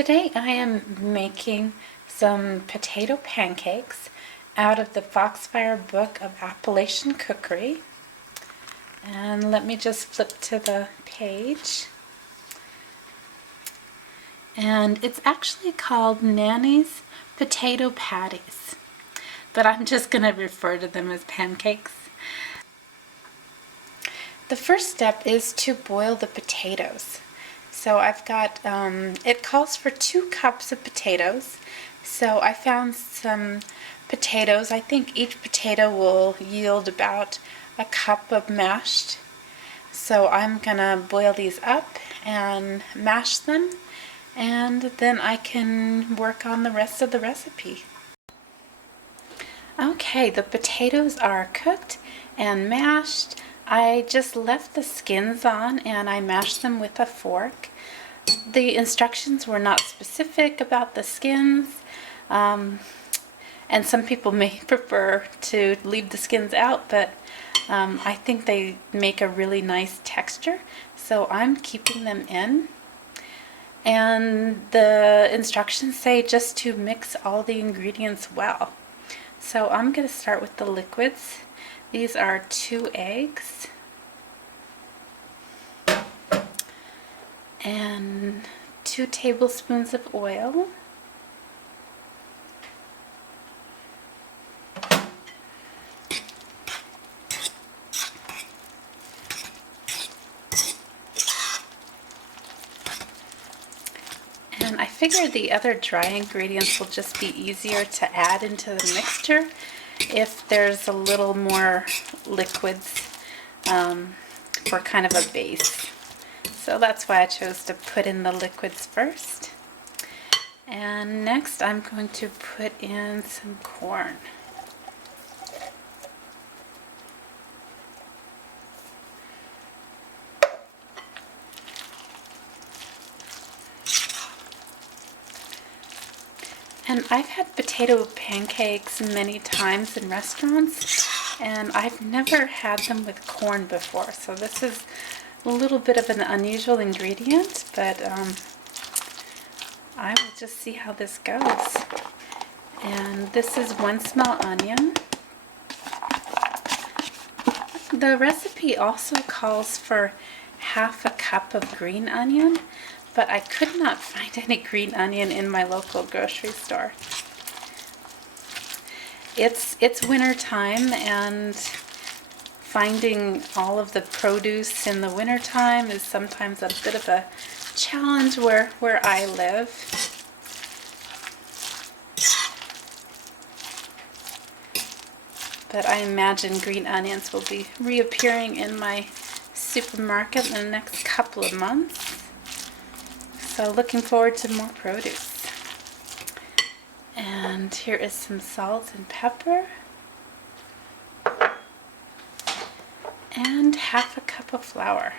Today I am making some potato pancakes out of the Foxfire book of Appalachian Cookery. And let me just flip to the page. And it's actually called Nanny's Potato Patties, but I'm just going to refer to them as pancakes. The first step is to boil the potatoes. So I've got, it calls for 2 cups of potatoes. So I found some potatoes. I think each potato will yield about a cup of mashed. So I'm gonna boil these up and mash them, and then I can work on the rest of the recipe. Okay, the potatoes are cooked and mashed. I just left the skins on and I mashed them with a fork. The instructions were not specific about the skins, and some people may prefer to leave the skins out, but I think they make a really nice texture, so I'm keeping them in. And the instructions say just to mix all the ingredients well. So I'm going to start with the liquids. These are 2 eggs and 2 tablespoons of oil, and I figured the other dry ingredients will just be easier to add into the mixture if there's a little more liquids for kind of a base. So that's why I chose to put in the liquids first. And next I'm going to put in some corn. And I've had potato pancakes many times in restaurants, and I've never had them with corn before. So this is a little bit of an unusual ingredient, but I will just see how this goes. And this is 1 small onion. The recipe also calls for ½ a cup of green onion, but I could not find any green onion in my local grocery store. It's winter time, and finding all of the produce in the winter time is sometimes a bit of a challenge where I live. But I imagine green onions will be reappearing in my supermarket in the next couple of months. So looking forward to more produce. And here is some salt and pepper. And ½ a cup of flour.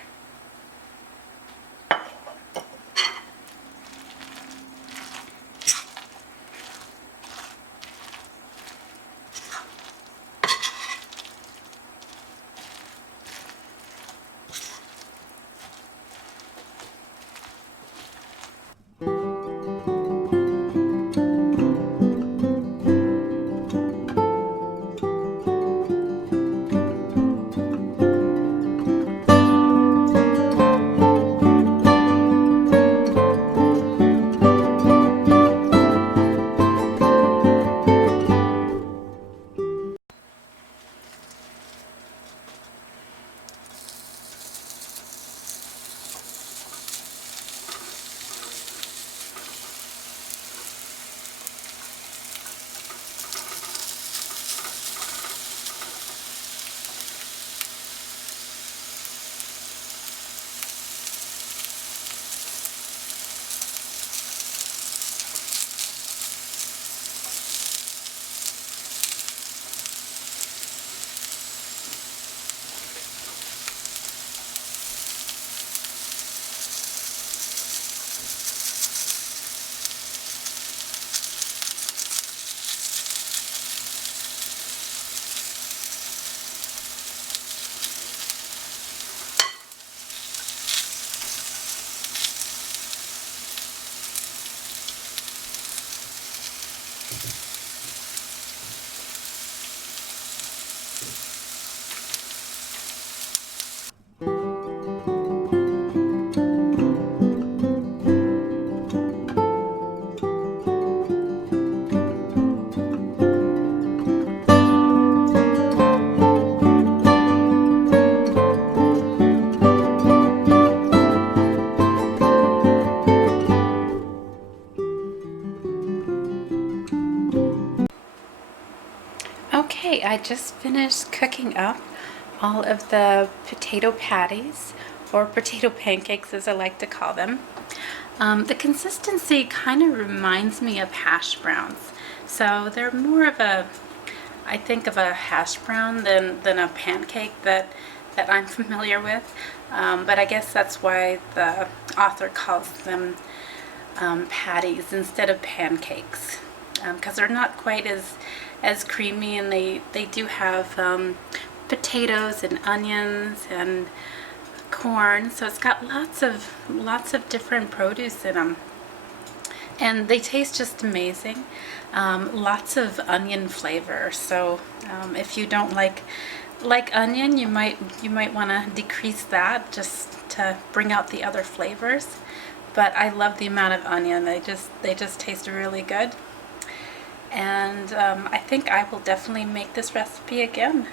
I just finished cooking up all of the potato patties, or potato pancakes as I like to call them. The consistency kind of reminds me of hash browns. So they're more of a, I think of a hash brown than a pancake that I'm familiar with. But I guess that's why the author calls them patties instead of pancakes, because they're not quite as creamy, and they do have potatoes and onions and corn, so it's got lots of different produce in them, and they taste just amazing. Lots of onion flavor, so if you don't like onion, you might want to decrease that just to bring out the other flavors. But I love the amount of onion. They just taste really good. And I think I will definitely make this recipe again.